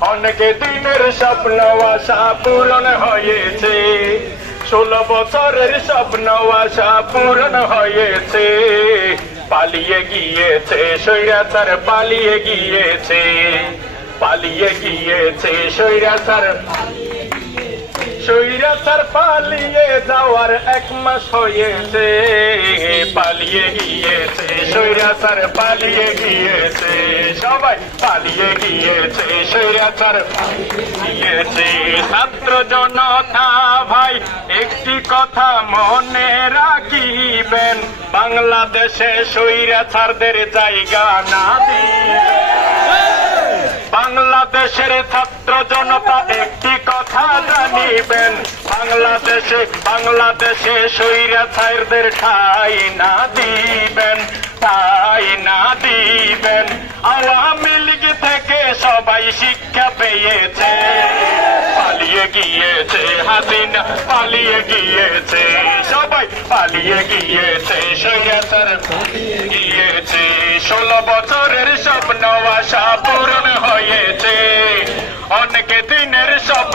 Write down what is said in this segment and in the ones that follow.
অনেকে দিনের স্বপ্ন আশা পূরণ হয়েছে। ষোলো বছরের স্বপ্ন আশা পূরণ হয়েছে। পালিয়ে গিয়েছে সৈরাচার পালিয়ে গিয়েছে। পালিয়ে গিয়েছে সৈরাচার সৈরাচার পালিয়ে যাওয়ার এক মাস হয়েছে, পালিয়ে গিয়েছে সৈরাচার পালিয়ে গিয়েছে, সবাই পালিয়ে গিয়েছে সৈরাচার গিয়েছে। ছাত্র জনতা ভাই, একটি কথা মনে রাখিবেন, বাংলাদেশে সৈরাচারদের জায়গা না বাংলাদেশের ছাত্র জনতা একটি কথা জানিবেন বাংলাদেশে বাংলাদেশে সৈরা ছাইরদের ঠাই না দিবেন, ঠাই না দিবেন। আওয়ামী লীগ থেকে সবাই শিক্ষা পেয়েছে। পালিয়ে গিয়েছে হাসিনা, পালিয়ে গিয়েছে। সবাই পালিয়ে গিয়েছে সৈরাচার গিয়েছে। ষোলো বছরের স্বপ্ন আশা পূরণ হয়েছে। অনেক দিনের স্বপ্ন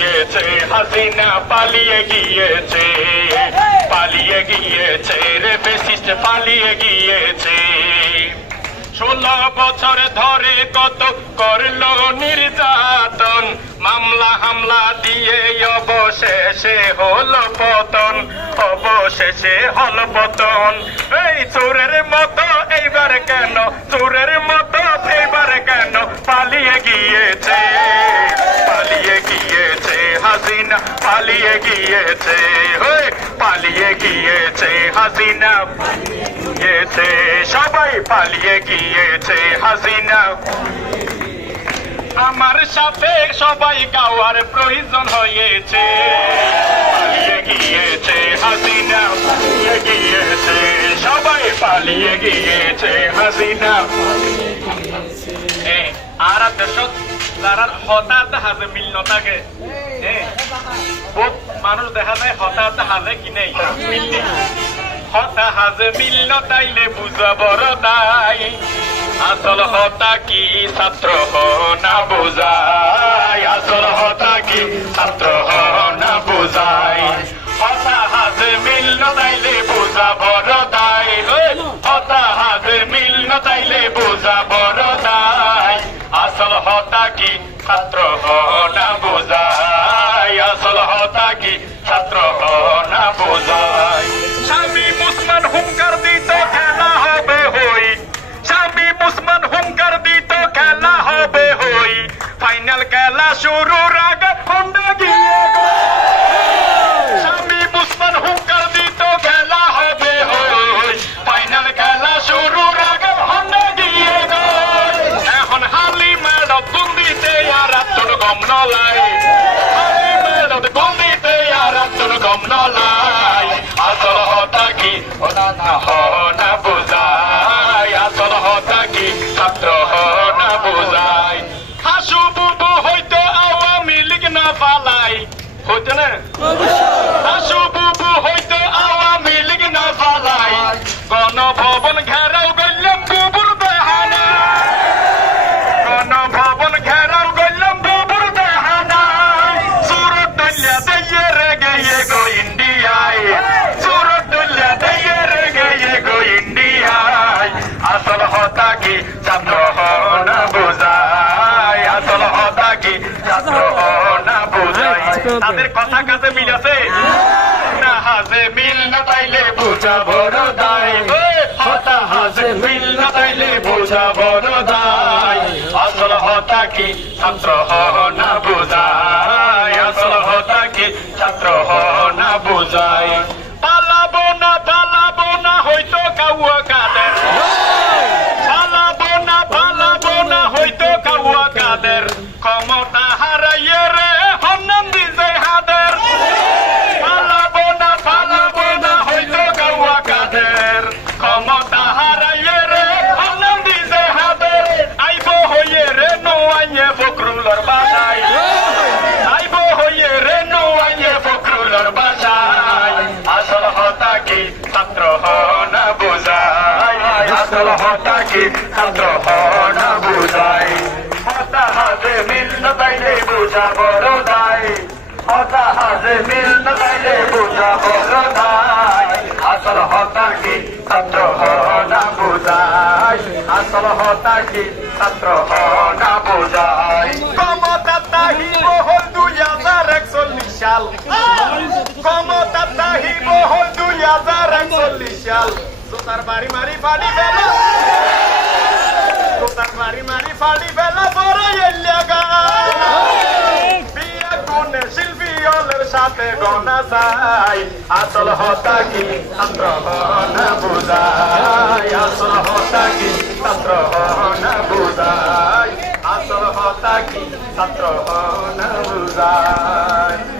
গিয়েছে হাসিনা পালিয়ে গিয়েছে। পালিয়ে গিয়েছে রে বেশিস পালিয়ে গিয়েছে। ষোলো বছর ধরে কত করল নির্যাতন, মামলা হামলা দিয়ে অবশেষে হলো পতন, অবশেষে হলো পতন। এই চোরের মতো এইবার কেন? চোরের মতো এইবার কেন পালিয়ে গিয়েছে? পালিয়ে গিয়েছে হই পালিয়ে গিয়েছে হাসিনা গিয়েছে সবাই পালিয়ে গিয়েছে হাসিনা। আমার সাথে সবাই গাওয়ার প্রয়োজন হয়েছে। পালিয়ে গিয়েছে হাসিনা পালিয়ে গিয়েছে সবাই পালিয়ে গিয়েছে। হাসিনা আর দেশত যারা হঠাৎ হাজে মিল নথাকে। বহুত মানুষ দেখা যায় হঠাৎ হাজে কিনে মিল হতা হাজে মিল নতাইলে বুঝা বড় তাই আসল হতা কি ছাত্র না বুঝাই ছাত্র না বুঝাই, আসল হতা কি? ছাত্র না বুঝাই। স্বামী মুসমান হুঙ্কার দিত, খেলা হবে হই। স্বামী মুসমান হুঙ্কার দিত, খেলা হবে হই। ফাইনাল খেলা শুরুর হালি ম্যাডম গুন্দিতে আর তোর গম নলাই আসল হতা কি না হ আসল হতা কি ছাত্র না বুঝাই আসল হতা কি ছাত্র না বুঝাই তাদের কথা কাছে মিল আছে না হাজে মিল না তাইলে বুঝা বড় দায় হতা হাজে মিল না তাইলে বুঝা বড় দায় আসল হতা কি ছাত্র হ না বুঝাই আসল হতা কি ছাত্র হ বুঝাই পালাবো না পালাবো না হয়তো কাউয়া না না বুঝাই। আসল হতা কি ছাত্র বুঝাই। ক্ষমতা তাহিব হল দুই হাজার একচল্লিশ সাল। ক্ষমতা একচল্লিশ সাল। জোতার বাড়ি মারি ফাড়ি ফেলা। জোতার বাড়ি মারি ফাড়ি ফেলা বড় গান বিয়া শিল্পী হলের সাথে গনা আসল হতা কি? ছাত্র না আসল হতা কি? ছাত্র না আসল হতা কি? ছাত্র না